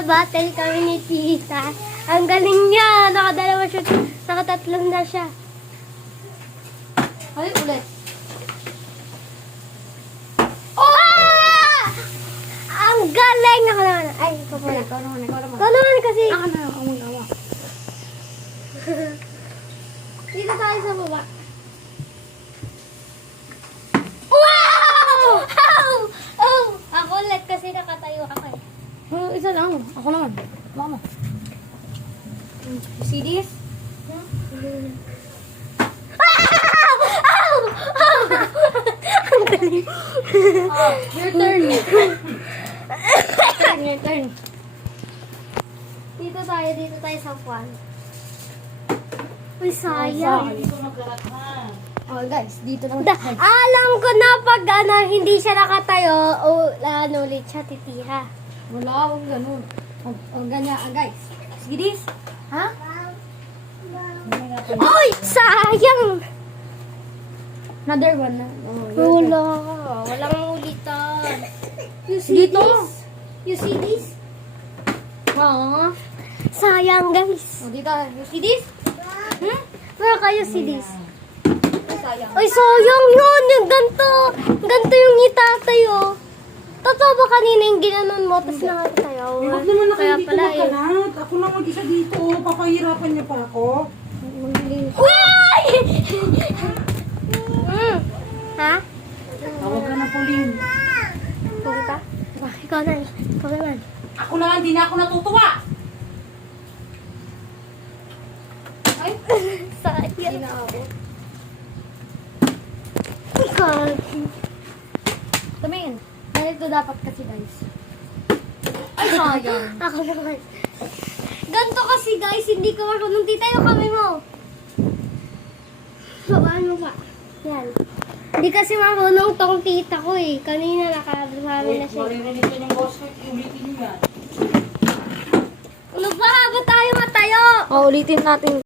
Nagbabattle kami ni Tita. Ang galing niya. Nakadalawa siya. Nakatatlong na siya. Ay, ulit. Oh! Ang galing! Ako naman. Ay, ikaw pala. Ikaw naman. Ikaw naman kasi. Ako na, ako magawa. Dito tayo sa baba. Wow! Ow! Oh! Ako ulit kasi nakatayo ako eh. Oh, isa lang. Ako naman. Mama. You see this? Ang galing. Oh, your turn. Your turn. Dito tayo sa kwan. Uy, sayang. Oh, guys, dito lang. Alam ko na pag hindi siya nakatayo, ulit siya titira. Wala akong ganun. Oh, ganyan, guys. See this? Ha? Uy, sayang! Another one na. Oh, your turn. Wala. Walang ulitan. You see Dito. this? You see this? Oo. Sayang, guys. Oh, dito. You see this? Hmm? Where kayo see this? Ay, sayang. Ay, sayang yun. Yung ganito. Ganito yung itatay, oh. Totoo ba kanina yung ginanon mo, tapos nakatayo? Huwag naman na kayo Kaya dito pala eh. magkalat. Ako lang mag-isa dito. Papahirapan niyo pa ako. Uy! Ha? Tawag ka na, Pauline. Punta? Ikaw na. Ikaw naman. Ako naman, di na ako natutuwa. Ay, Sayang. hindi na ako. Ikaw. Tumingin. Ganito dapat kasi, guys. Ay, sayang. Ako naman. Ganto kasi guys, hindi ko marunong titayo kami mo. Babaan mo ba? Yan. Hindi kasi marunong tong tita ko eh. Kanina nakasama na siya. Maririnig ko yung boss ko. Ulitin niyo yan. Ano ba? Ba't tayo matayo? Oh, ulitin natin.